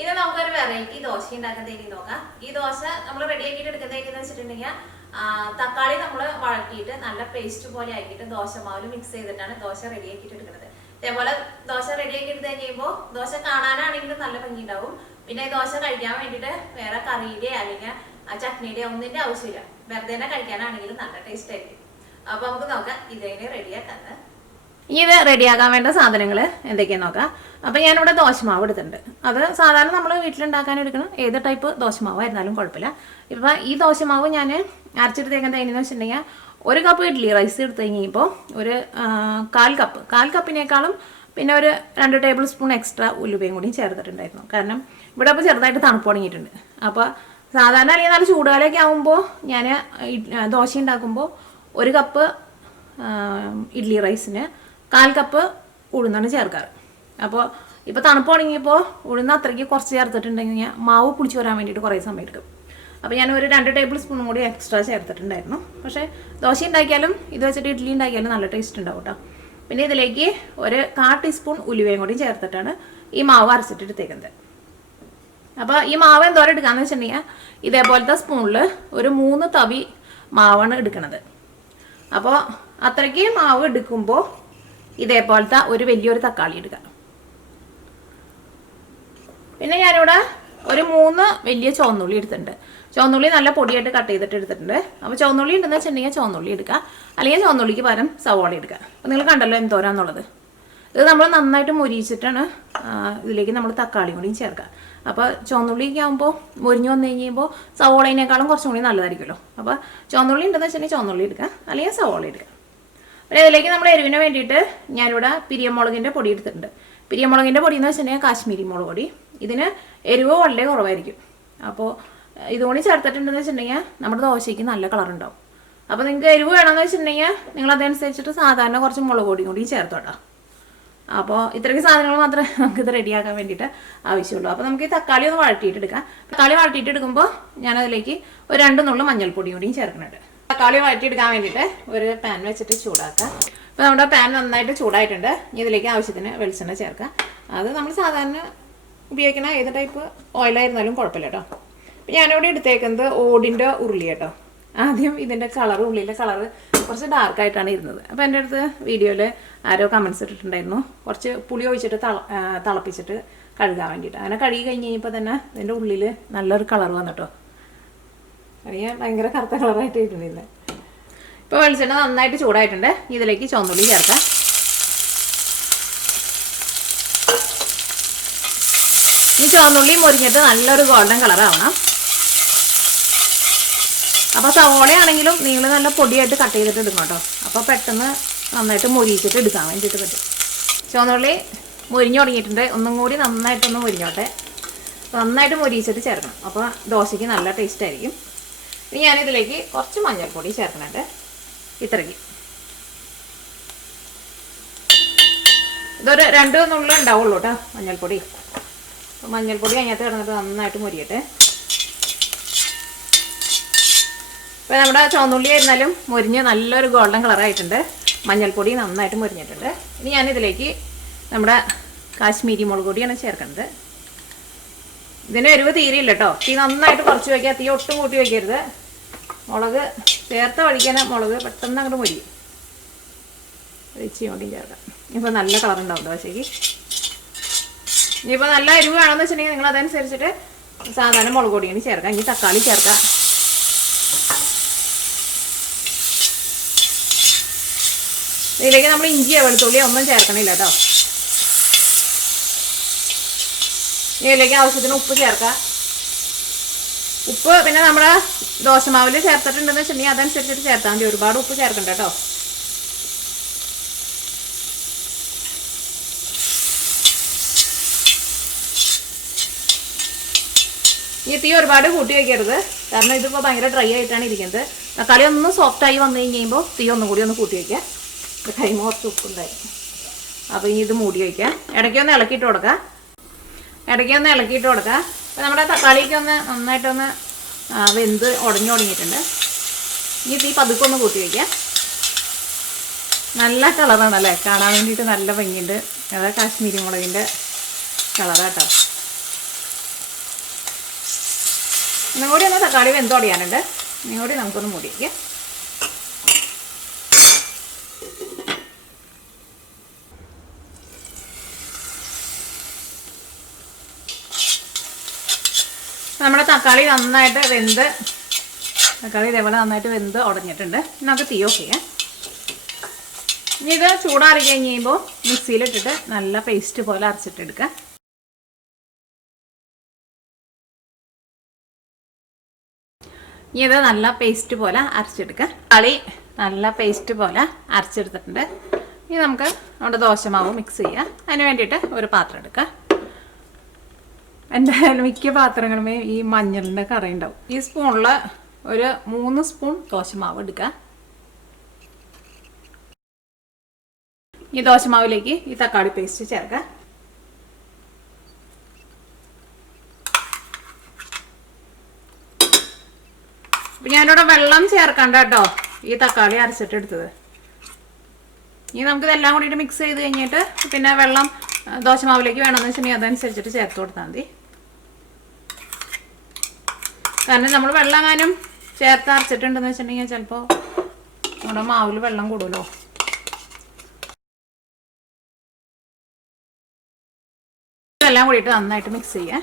ഇത് നമുക്കൊരു വെറൈറ്റി ദോശ ഉണ്ടാക്കുന്ന രീതി നോക്കാം. ഈ ദോശ നമ്മൾ റെഡിയാക്കിയിട്ട് എടുക്കുന്ന രീതി എന്ന് വെച്ചിട്ടുണ്ടെങ്കിൽ തക്കാളി നമ്മൾ വഴറ്റിയിട്ട് നല്ല പേസ്റ്റ് പോലെ ആക്കിയിട്ട് ദോശമാവിൽ മിക്സ് ചെയ്തിട്ടാണ് ദോശ റെഡിയാക്കിയിട്ട് എടുക്കുന്നത്. ഇതേപോലെ ദോശ റെഡിയാക്കി എടുത്ത് കഴിയുമ്പോൾ ദോശ കാണാനാണെങ്കിലും നല്ല ഭംഗി ഉണ്ടാവും. പിന്നെ ദോശ കഴിക്കാൻ വേണ്ടിയിട്ട് വേറെ കറിയുടെ അല്ലെങ്കിൽ ചട്നിയുടെ ഒന്നിന്റെ ആവശ്യമില്ല. വെറുതെ തന്നെ കഴിക്കാനാണെങ്കിലും നല്ല ടേസ്റ്റ് ആയിരിക്കും. അപ്പൊ നമുക്ക് നോക്കാം ഇതെങ്ങനെ റെഡിയാക്കാന്ന്. ഇത് റെഡിയാക്കാൻ വേണ്ട സാധനങ്ങൾ എന്തൊക്കെയാന്ന് നോക്കാം. അപ്പം ഞാനിവിടെ ദോശമാവ് എടുത്തിട്ടുണ്ട്. അത് സാധാരണ നമ്മൾ വീട്ടിലുണ്ടാക്കാൻ എടുക്കണം ഏത് ടൈപ്പ് ദോശമാവായിരുന്നാലും കുഴപ്പമില്ല. ഇപ്പം ഈ ദോശമാവ് ഞാൻ അരച്ചെടുത്തേക്കുന്നത് എങ്ങനെയാണെന്ന് വെച്ചിട്ടുണ്ടെങ്കിൽ 1 കപ്പ് ഇഡ്ഡലി റൈസ് എടുത്ത് കഴിഞ്ഞപ്പോൾ ഒരു 1/4 കപ്പിനേക്കാളും പിന്നെ ഒരു 2 ടേബിൾ സ്പൂൺ എക്സ്ട്രാ ഉലുവയും കൂടി ചേർത്തിട്ടുണ്ടായിരുന്നു. കാരണം ഇവിടെ അപ്പോൾ ചെറുതായിട്ട് തണുപ്പ് തുടങ്ങിയിട്ടുണ്ട്. അപ്പോൾ സാധാരണ അല്ലെങ്കിൽ നല്ല ചൂടുകാലമൊക്കെ ആകുമ്പോൾ ഞാൻ ദോശ ഉണ്ടാക്കുമ്പോൾ 1 കപ്പ് ഇഡ്ഡലി റൈസിന് 1/4 കപ്പ് ഉഴുന്നാണ് ചേർക്കാറ്. അപ്പോൾ ഇപ്പോൾ തണുപ്പ് തുടങ്ങിയപ്പോൾ ഉഴുന്ന് അത്രയ്ക്ക് കുറച്ച് ചേർത്തിട്ടുണ്ടെങ്കിൽ മാവ് പുളിച്ച് വരാൻ വേണ്ടിയിട്ട് കുറേ സമയം എടുക്കും. അപ്പോൾ ഞാൻ ഒരു 2 ടേബിൾ സ്പൂൺ കൂടി എക്സ്ട്രാ ചേർത്തിട്ടുണ്ടായിരുന്നു. പക്ഷേ ദോശ ഉണ്ടാക്കിയാലും ഇത് വെച്ചിട്ട് ഇഡ്ഡലി ഉണ്ടാക്കിയാലും നല്ല ടേസ്റ്റ് ഉണ്ടാവും കേട്ടോ. പിന്നെ ഇതിലേക്ക് ഒരു 1/4 ടീസ്പൂൺ ഉലുവയും കൂടി ചേർത്തിട്ടാണ് ഈ മാവ് അരച്ചിട്ട് എടുത്തേക്കുന്നത്. അപ്പോൾ ഈ മാവ് എന്തോരം എടുക്കാമെന്ന് വെച്ചിട്ടുണ്ടെങ്കിൽ ഇതേപോലത്തെ സ്പൂണിൽ ഒരു 3 തവി മാവാണ് എടുക്കുന്നത്. അപ്പോൾ അത്രയ്ക്ക് മാവ് എടുക്കുമ്പോൾ ഇതേപോലത്തെ ഒരു വലിയൊരു തക്കാളി എടുക്കുക. പിന്നെ ഞാനിവിടെ ഒരു 3 വലിയ ചുവന്നുള്ളി എടുത്തിട്ടുണ്ട്. ചുവന്നുള്ളി നല്ല പൊടിയായിട്ട് കട്ട് ചെയ്തിട്ട് എടുത്തിട്ടുണ്ട്. അപ്പോൾ ചുവന്നുള്ളി ഉണ്ടെന്ന് വെച്ചിട്ടുണ്ടെങ്കിൽ ചുവന്നുള്ളി എടുക്കുക, അല്ലെങ്കിൽ ചുവന്നുള്ളിക്ക് പകരം സവാള എടുക്കുക. അപ്പോൾ നിങ്ങൾ കണ്ടല്ലോ എന്തോരാന്നുള്ളത്. ഇത് നമ്മൾ നന്നായിട്ട് മുരിച്ചിട്ടാണ് ഇതിലേക്ക് നമ്മൾ തക്കാളി കൂടി ചേർക്കുക. അപ്പോൾ ചുവന്നുള്ളിക്ക് ആകുമ്പോൾ മുരിഞ്ഞ് വന്നു കഴിയുമ്പോൾ സവാളേനേക്കാളും കുറച്ചും കൂടി നല്ലതായിരിക്കുമല്ലോ. അപ്പോൾ ചുവന്നുള്ളി ഉണ്ടെന്ന് വെച്ചിട്ടുണ്ടെങ്കിൽ ചുവന്നുള്ളി എടുക്കുക, അല്ലെങ്കിൽ സവാള എടുക്കുക. പിന്നെ ഇതിലേക്ക് നമ്മൾ എരിവിന് വേണ്ടിയിട്ട് ഞാനിവിടെ പിരിയമുളകിൻ്റെ പൊടി എടുത്തിട്ടുണ്ട്. പിരിയമുളകിൻ്റെ പൊടി എന്ന് വെച്ചിട്ടുണ്ടെങ്കിൽ കാശ്മീരി മുളക് പൊടി. ഇതിന് എരിവ് വളരെ കുറവായിരിക്കും. അപ്പോൾ ഇതുകൂടി ചേർത്തിട്ടുണ്ടെന്ന് വെച്ചിട്ടുണ്ടെങ്കിൽ നമ്മുടെ ദോശയ്ക്ക് നല്ല കളർ ഉണ്ടാവും. അപ്പോൾ നിങ്ങൾക്ക് എരിവ് വേണമെന്ന് വെച്ചിട്ടുണ്ടെങ്കിൽ നിങ്ങൾ അതനുസരിച്ചിട്ട് സാധാരണ കുറച്ച് മുളക് പൊടിയും കൂടി ചേർത്തോട്ടോ. അപ്പോൾ ഇത്രയ്ക്ക് സാധനങ്ങൾ മാത്രമേ നമുക്കിത് റെഡിയാക്കാൻ വേണ്ടിയിട്ട് ആവശ്യമുള്ളൂ. അപ്പോൾ നമുക്ക് ഈ തക്കാളി ഒന്ന് വഴറ്റിയിട്ട് എടുക്കാം. തക്കാളി വഴറ്റിയിട്ട് എടുക്കുമ്പോൾ ഞാനതിലേക്ക് ഒരു 2 നുള്ളു മഞ്ഞൾപ്പൊടിയും കൂടിയും ചേർക്കുന്നുണ്ട്. തക്കാളി വഴറ്റിയെടുക്കാൻ വേണ്ടിയിട്ട് ഒരു പാൻ വെച്ചിട്ട് ചൂടാക്കാം. അപ്പോൾ നമ്മുടെ പാൻ നന്നായിട്ട് ചൂടായിട്ടുണ്ട്. ഇതിലേക്ക് ആവശ്യത്തിന് വെളിച്ചെണ്ണ ചേർക്കാം. അത് നമ്മൾ സാധാരണ ഉപയോഗിക്കുന്ന ഏത് ടൈപ്പ് ഓയിലായിരുന്നാലും കുഴപ്പമില്ല കേട്ടോ. അപ്പം ഞാനിവിടെ എടുത്തേക്കുന്നത് ഓടിൻ്റെ ഉരുളി കേട്ടോ. ആദ്യം ഇതിൻ്റെ കളർ, ഉള്ളിലെ കളറ് കുറച്ച് ഡാർക്കായിട്ടാണ് ഇരുന്നത്. അപ്പോൾ എൻ്റെ അടുത്ത് വീഡിയോയിൽ ആരോ കമൻസ് ഇട്ടിട്ടുണ്ടായിരുന്നു കുറച്ച് പുളി ഒഴിച്ചിട്ട് തിളപ്പിച്ചിട്ട് കഴുകാൻ വേണ്ടിയിട്ട്. അങ്ങനെ കഴുകി കഴിഞ്ഞ് കഴിഞ്ഞപ്പോൾ തന്നെ ഇതിൻ്റെ ഉള്ളിൽ നല്ലൊരു കളർ വന്നിട്ടോ. അല്ലെങ്കിൽ ഭയങ്കര കറുത്ത കളറായിട്ട് ഇരുന്നില്ല. ഇപ്പോൾ വെളിച്ചെണ്ണ നന്നായിട്ട് ചൂടായിട്ടുണ്ട്. ഇതിലേക്ക് ചുവന്നുള്ളി ചേർക്കാം. ഈ ചുവന്നുള്ളി മുരിഞ്ഞിട്ട് നല്ലൊരു ഗോൾഡൻ കളറാവണം. അപ്പോൾ സവോളയാണെങ്കിലും നിങ്ങൾ നല്ല പൊടിയായിട്ട് കട്ട് ചെയ്തിട്ട് എടുക്കണം കേട്ടോ. അപ്പോൾ പെട്ടെന്ന് നന്നായിട്ട് മുരിച്ചിട്ട് എടുക്കാൻ വേണ്ടിയിട്ട് പറ്റും. ചുവന്നുള്ളി മുരിഞ്ഞു തുടങ്ങിയിട്ടുണ്ട്. ഒന്നും കൂടി നന്നായിട്ടൊന്ന് മുരിഞ്ഞോട്ടെ. നന്നായിട്ട് മുരിച്ചിട്ട് ചേർക്കണം. അപ്പോൾ ദോശയ്ക്ക് നല്ല ടേസ്റ്റ് ആയിരിക്കും. ഇനി ഞാനിതിലേക്ക് കുറച്ച് മഞ്ഞൾപ്പൊടി ചേർക്കുന്നുണ്ട്. ഇത്രയ്ക്ക് ഇതൊരു 2 നുള്ളു ഉണ്ടാവുള്ളൂ കേട്ടോ മഞ്ഞൾപ്പൊടി. അപ്പോൾ മഞ്ഞൾപ്പൊടി അതിനകത്ത് കിടന്നിട്ട് നന്നായിട്ട് മുരിയട്ടെ. ഇപ്പോൾ നമ്മുടെ ചുവന്നുള്ളി ആയിരുന്നാലും മുരിഞ്ഞ് നല്ലൊരു ഗോൾഡൻ കളറായിട്ടുണ്ട്. മഞ്ഞൾപ്പൊടി നന്നായിട്ട് മുരിഞ്ഞിട്ടുണ്ട്. ഇനി ഞാനിതിലേക്ക് നമ്മുടെ കാശ്മീരി മുളക് പൊടിയാണ് ചേർക്കുന്നത്. ഇതിന് എരിവ് തീരെയില്ല കേട്ടോ. തീ നന്നായിട്ട് കുറച്ച് വയ്ക്കുക, തീ ഒട്ടും കൂട്ടി വയ്ക്കരുത്. മുളക് ചേർത്ത വഴിക്കാൻ മുളക് പെട്ടെന്ന് അങ്ങോട്ട് മുരിയും. ഇച്ചിരി കൂടി ചേർക്കാം. ഇപ്പോൾ നല്ല കളറുണ്ടാവും ദോശയ്ക്ക്. ഇനിയിപ്പോൾ നല്ല എരിവ് വേണമെന്ന് വെച്ചിട്ടുണ്ടെങ്കിൽ നിങ്ങൾ അതനുസരിച്ചിട്ട് സാധാരണ മുളക് പൊടിയാണ് ചേർക്കാം. ഇനി തക്കാളി ചേർക്കാം. ഇതിലേക്ക് നമ്മൾ ഇഞ്ചിയോ വെളുത്തുള്ളിയോ ഒന്നും ചേർക്കണില്ല കേട്ടോ. ഇതിലേക്ക് ആവശ്യത്തിന് ഉപ്പ് ചേർക്കാം. ഉപ്പ് പിന്നെ നമ്മുടെ ദോശമാവിൽ ചേർത്തിട്ടുണ്ടെന്ന് വെച്ചിട്ടുണ്ടെങ്കിൽ അതനുസരിച്ചിട്ട് ചേർത്താൽ മതി. ഒരുപാട് ഉപ്പ് ചേർക്കണ്ട കേട്ടോ. ഈ തീ ഒരുപാട് കൂട്ടി വയ്ക്കരുത്. കാരണം ഇതിപ്പോൾ ഭയങ്കര ഡ്രൈ ആയിട്ടാണ് ഇരിക്കുന്നത്. തക്കാളി ഒന്ന് സോഫ്റ്റായി വന്നു കഴിയുമ്പോൾ തീ ഒന്നും കൂടി ഒന്ന് കൂട്ടി വയ്ക്കുക. കൈമ കുറച്ച് ഉപ്പുണ്ടായിരിക്കും. അപ്പോൾ ഇനി ഇത് മൂടി വയ്ക്കുക. ഇടയ്ക്കൊന്ന് ഇളക്കിയിട്ട് കൊടുക്കുക. അപ്പോൾ നമ്മുടെ തക്കാളിക്ക് ഒന്ന് നന്നായിട്ടൊന്ന് വെന്ത് ഉടഞ്ഞു തുടങ്ങിയിട്ടുണ്ട്. ഇനി തീ പതുക്കെ ഒന്ന് കൂട്ടി വയ്ക്കുക. നല്ല കളറാണല്ലേ, കാണാൻ വേണ്ടിയിട്ട് നല്ല ഭംഗിയുണ്ട്. അതാ കാശ്മീരി മുളകിൻ്റെ കളറാട്ടോ. ഇന്നും കൂടി ഒന്ന് തക്കാളി വെന്തൊടിയാനുണ്ട്. ഇന്നും കൂടി നമുക്കൊന്ന് മൂടിയിരിക്കാം. നമ്മുടെ തക്കാളി നന്നായിട്ട് വെന്ത് ഇതേപോലെ നന്നായിട്ട് വെന്ത് ഉടഞ്ഞിട്ടുണ്ട്. നമുക്ക് തീ ഓഫ് ചെയ്യാം. ഇനി ഇത് ചൂടാറി കഴിഞ്ഞ് കഴിയുമ്പോൾ മിക്സിയിലിട്ടിട്ട് നല്ല പേസ്റ്റ് പോലെ അരച്ചിട്ടെടുക്കുക. ഇനി ഇത് നല്ല പേസ്റ്റ് പോലെ അരച്ചെടുക്കുക. തക്കാളി നല്ല പേസ്റ്റ് പോലെ അരച്ചെടുത്തിട്ടുണ്ട്. ഇനി നമുക്ക് നമ്മുടെ ദോശമാവ് മിക്സ് ചെയ്യാം. അതിന് വേണ്ടിയിട്ട് ഒരു പാത്രം എടുക്കുക. എൻ്റെ മിക്ക പാത്രങ്ങളുമേ ഈ മഞ്ഞളിൻ്റെ കറി ഉണ്ടാവും. ഈ സ്പൂണിൽ ഒരു 3 സ്പൂൺ ദോശമാവ് എടുക്കുക. ഈ ദോശമാവിലേക്ക് ഈ തക്കാളി പേസ്റ്റ് ചേർക്കുക. അപ്പം ഞാനിവിടെ വെള്ളം ചേർക്കണ്ട കേട്ടോ, ഈ തക്കാളി അരച്ചിട്ടെടുത്തത്. ഇനി നമുക്കിതെല്ലാം കൂടിയിട്ട് മിക്സ് ചെയ്ത് കഴിഞ്ഞിട്ട് പിന്നെ വെള്ളം ദോശമാവിലേക്ക് വേണമെന്ന് വെച്ചിട്ടുണ്ടെങ്കിൽ അതനുസരിച്ചിട്ട് ചേർത്ത് കൊടുത്താൽ മതി. കാരണം നമ്മൾ വെള്ളം എങ്ങാനും ചേർത്ത് അരച്ചിട്ടുണ്ടെന്ന് വെച്ചിട്ടുണ്ടെങ്കിൽ ചിലപ്പോൾ നമ്മുടെ മാവിൽ വെള്ളം കൂടുമല്ലോ. എല്ലാം കൂടിയിട്ട് നന്നായിട്ട് മിക്സ് ചെയ്യാം.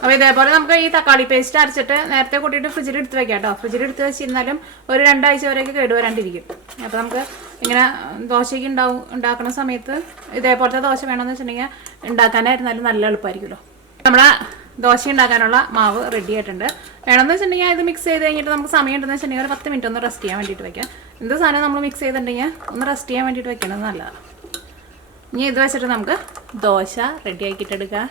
അപ്പോൾ ഇതേപോലെ നമുക്ക് ഈ തക്കാളി പേസ്റ്റ് അരച്ചിട്ട് നേരത്തെ കൂട്ടിയിട്ട് ഫ്രിഡ്ജിൽ എടുത്ത് വെക്കാം കേട്ടോ. ഫ്രിഡ്ജിൽ എടുത്ത് വെച്ചിരുന്നാലും ഒരു 2 ആഴ്ച വരെയൊക്കെ കേടുവരാണ്ടിരിക്കും. അപ്പോൾ നമുക്ക് ഇങ്ങനെ ദോശയ്ക്ക് ഉണ്ടാക്കുന്ന സമയത്ത് ഇതേപോലത്തെ ദോശ വേണമെന്ന് വെച്ചിട്ടുണ്ടെങ്കിൽ ഉണ്ടാക്കാനായിരുന്നാലും നല്ല എളുപ്പമായിരിക്കുമല്ലോ. നമ്മളെ ദോശ ഉണ്ടാക്കാനുള്ള മാവ് റെഡി ആയിട്ടുണ്ട്. വേണമെന്ന് വെച്ചിട്ടുണ്ടെങ്കിൽ ഇത് മിക്സ് ചെയ്ത് കഴിഞ്ഞിട്ട് നമുക്ക് സമയം ഉണ്ടെന്ന് വെച്ചിട്ടുണ്ടെങ്കിൽ ഒരു 10 മിനിറ്റ് ഒന്ന് റെസ്റ്റ് ചെയ്യാൻ വേണ്ടിയിട്ട് വെക്കാം. എന്ത് സാധനം നമ്മൾ മിക്സ് ചെയ്തിട്ടുണ്ടെങ്കിൽ ഒന്ന് റെസ്റ്റ് ചെയ്യാൻ വേണ്ടിയിട്ട് വെക്കുന്നത് നല്ലതാണ്. ഇനി ഇത് വെച്ചിട്ട് നമുക്ക് ദോശ റെഡി ആക്കിയിട്ടെടുക്കാം.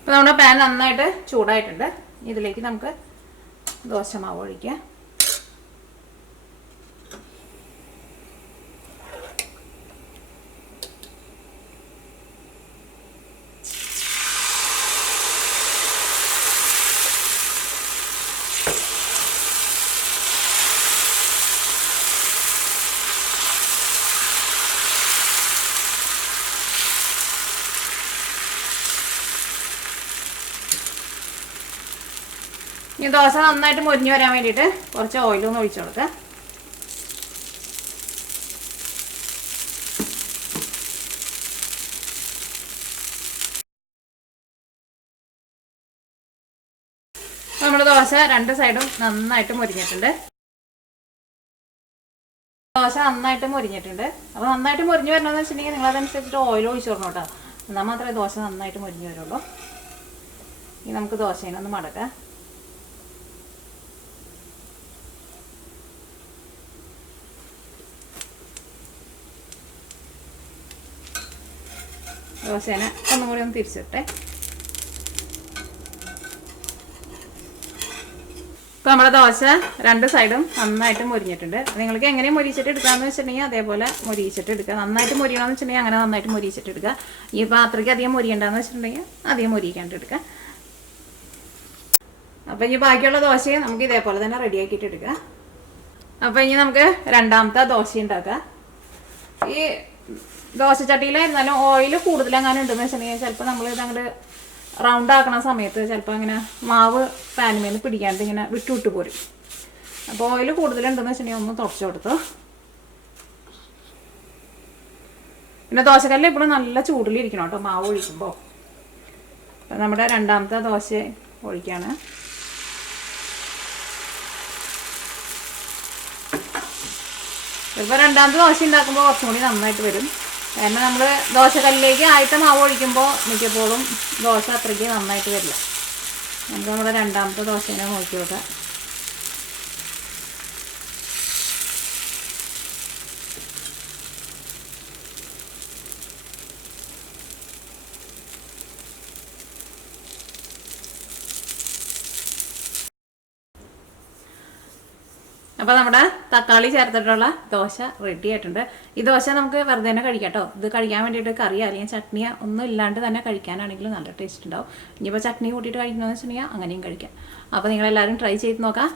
അപ്പോൾ നമ്മുടെ പാൻ നന്നായിട്ട് ചൂടായിട്ടുണ്ട്. ഇതിലേക്ക് നമുക്ക് ദോശമാവ് ഒഴിക്കാം. ഈ ദോശ നന്നായിട്ട് മൊരിഞ്ഞ് വരാൻ വേണ്ടിയിട്ട് കുറച്ച് ഓയിലൊന്ന് ഒഴിച്ചു കൊടുക്കുക. നമ്മുടെ ദോശ 2 സൈഡും നന്നായിട്ട് മൊരിഞ്ഞിട്ടുണ്ട്. ദോശ നന്നായിട്ട് മൊരിഞ്ഞിട്ടുണ്ട്. അപ്പോൾ നന്നായിട്ട് മൊരിഞ്ഞ് വരണമെന്ന് വെച്ചിട്ടുണ്ടെങ്കിൽ നിങ്ങളതനുസരിച്ചിട്ട് ഓയിൽ ഒഴിച്ചു കൊടുക്കണം കേട്ടോ. എന്നാൽ മാത്രമേ ദോശ നന്നായിട്ട് മൊരിഞ്ഞ് വരുള്ളൂ. ഇനി നമുക്ക് ദോശയിനൊന്ന് മടക്കാം. ദോശേനെ ഒന്നും കൂടി ഒന്ന് തിരിച്ചിട്ടെ. ഇപ്പോൾ നമ്മുടെ ദോശ 2 സൈഡും നന്നായിട്ട് മൊരിഞ്ഞിട്ടുണ്ട്. നിങ്ങൾക്ക് എങ്ങനെ മൊരിച്ചിട്ട് എടുക്കാമെന്ന് വെച്ചിട്ടുണ്ടെങ്കിൽ അതേപോലെ മൊരിച്ചിട്ട് എടുക്കുക. നന്നായിട്ട് മൊരിയണമെന്ന് വെച്ചിട്ടുണ്ടെങ്കിൽ അങ്ങനെ നന്നായിട്ട് മൊരിച്ചിട്ട് എടുക്കുക. ഈ പാത്രയ്ക്ക് അധികം മൊരിയണ്ടെന്ന് വെച്ചിട്ടുണ്ടെങ്കിൽ അധികം മൊരിക്കാണ്ട് എടുക്കുക. അപ്പോൾ ഇനി ബാക്കിയുള്ള ദോശയും നമുക്ക് ഇതേപോലെ തന്നെ റെഡിയാക്കിയിട്ട് എടുക്കുക. അപ്പോൾ ഇനി നമുക്ക് രണ്ടാമത്തെ ദോശ ഉണ്ടാക്കാം. ഈ ദോശച്ചട്ടിയിലായിരുന്നാലും ഓയിൽ കൂടുതലെങ്ങാനും ഉണ്ടെന്ന് വെച്ചിട്ടുണ്ടെങ്കിൽ ചിലപ്പോൾ നമ്മളിത് അങ്ങോട്ട് റൗണ്ട് ആക്കണ സമയത്ത് ചിലപ്പോൾ അങ്ങനെ മാവ് പാനുമേന്ന് പിടിക്കാണ്ട് ഇങ്ങനെ വിട്ട് പോരും. അപ്പോൾ ഓയിൽ കൂടുതലുണ്ടെന്ന് വെച്ചിട്ടുണ്ടെങ്കിൽ ഒന്ന് തുടച്ചു കൊടുത്തു. പിന്നെ ദോശക്കല്ല് എപ്പോഴും നല്ല ചൂടിലിരിക്കണം കേട്ടോ മാവ് ഒഴിക്കുമ്പോൾ. അപ്പം നമ്മുടെ രണ്ടാമത്തെ ദോശ ഒഴിക്കുകയാണ്. ഇപ്പോൾ രണ്ടാമത്തെ ദോശ ഉണ്ടാക്കുമ്പോൾ കുറച്ചും കൂടി നന്നായിട്ട് വരും. കാരണം നമ്മൾ ദോശക്കല്ലിലേക്ക് ആദ്യത്തെ മാവ് ഒഴിക്കുമ്പോൾ മിക്കപ്പോഴും ദോശ അത്രയ്ക്ക് നന്നായിട്ട് വരില്ല. നമുക്ക് നമ്മുടെ രണ്ടാമത്തെ ദോശേനെ നോക്കി നോക്കാം. അപ്പോൾ നമ്മുടെ തക്കാളി ചേർത്തിട്ടുള്ള ദോശ റെഡി ആയിട്ടുണ്ട്. ഈ ദോശ നമുക്ക് വെറുതെ തന്നെ കഴിക്കാം കേട്ടോ. ഇത് കഴിക്കാൻ വേണ്ടിയിട്ട് കറിയോ അല്ലെങ്കിൽ ചട്നിയോ ഒന്നും ഇല്ലാണ്ട് തന്നെ കഴിക്കാനാണെങ്കിലും നല്ല ടേസ്റ്റ് ഉണ്ടാവും. ഇനിയിപ്പോൾ ചട്നി കൂട്ടിയിട്ട് കഴിക്കണമെന്ന് വെച്ചിട്ടുണ്ടെങ്കിൽ അങ്ങനെയും കഴിക്കാം. അപ്പോൾ നിങ്ങളെല്ലാവരും ട്രൈ ചെയ്ത് നോക്കാം.